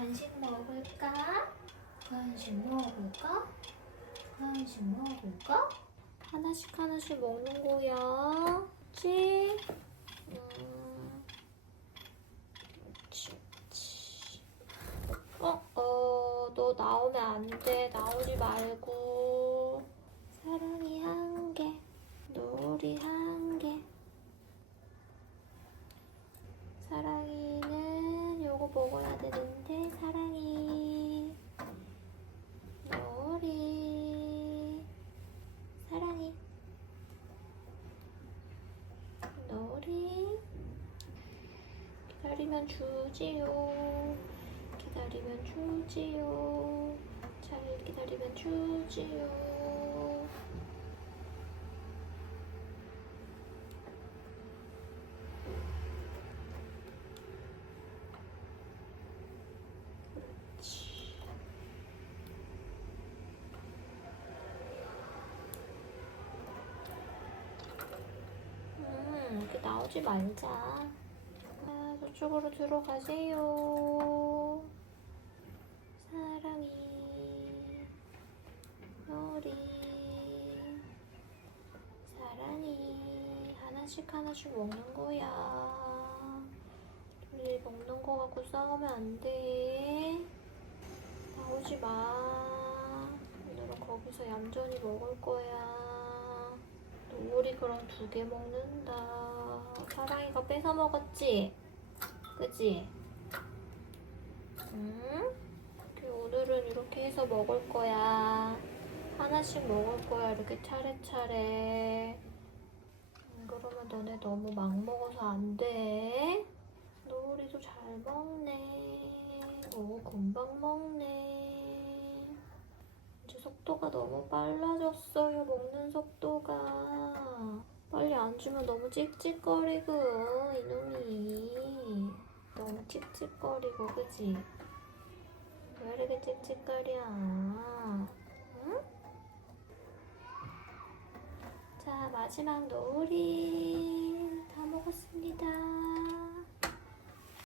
간식 먹을까? 간식 먹을까? 간식 먹을까? 하나씩 하나씩 먹는 거야. 그치? 어, 어, 너 나오면 안 돼. 나오지 말고. 사랑이 한 개, 놀이 한 개. 사랑이는 요거 먹어야 되는데, 사랑이. 놀이. 사랑이. 놀이. 기다리면 주지요. 기다리면 주지요. 잘 기다리면 주지요. 그렇지. 음, 이렇게 나오지 말자. 아, 저쪽으로 들어가세요. 사랑이, 놀이, 사랑이. 하나씩 하나씩 먹는 거야. 둘이 먹는 거 갖고 싸우면 안 돼. 나오지 마. 오늘은 거기서 얌전히 먹을 거야. 그럼 두 개 먹는다. 사랑이가 뺏어 먹었지? 그지? 응? 오늘은 이렇게 해서 먹을 거야. 하나씩 먹을 거야. 이렇게 차례차례. 음, 그러면 너네 너무 막 먹어서 안 돼. 노리도 잘 먹네. 오, 금방 먹네. 이제 속도가 너무 빨라졌어요. 먹는 속도가. 안 주면 너무 찝찝거리고, 이놈이. 너무 찝찝거리고, 그지? 왜 이렇게 찝찝거려? 응? 자, 마지막 놀이.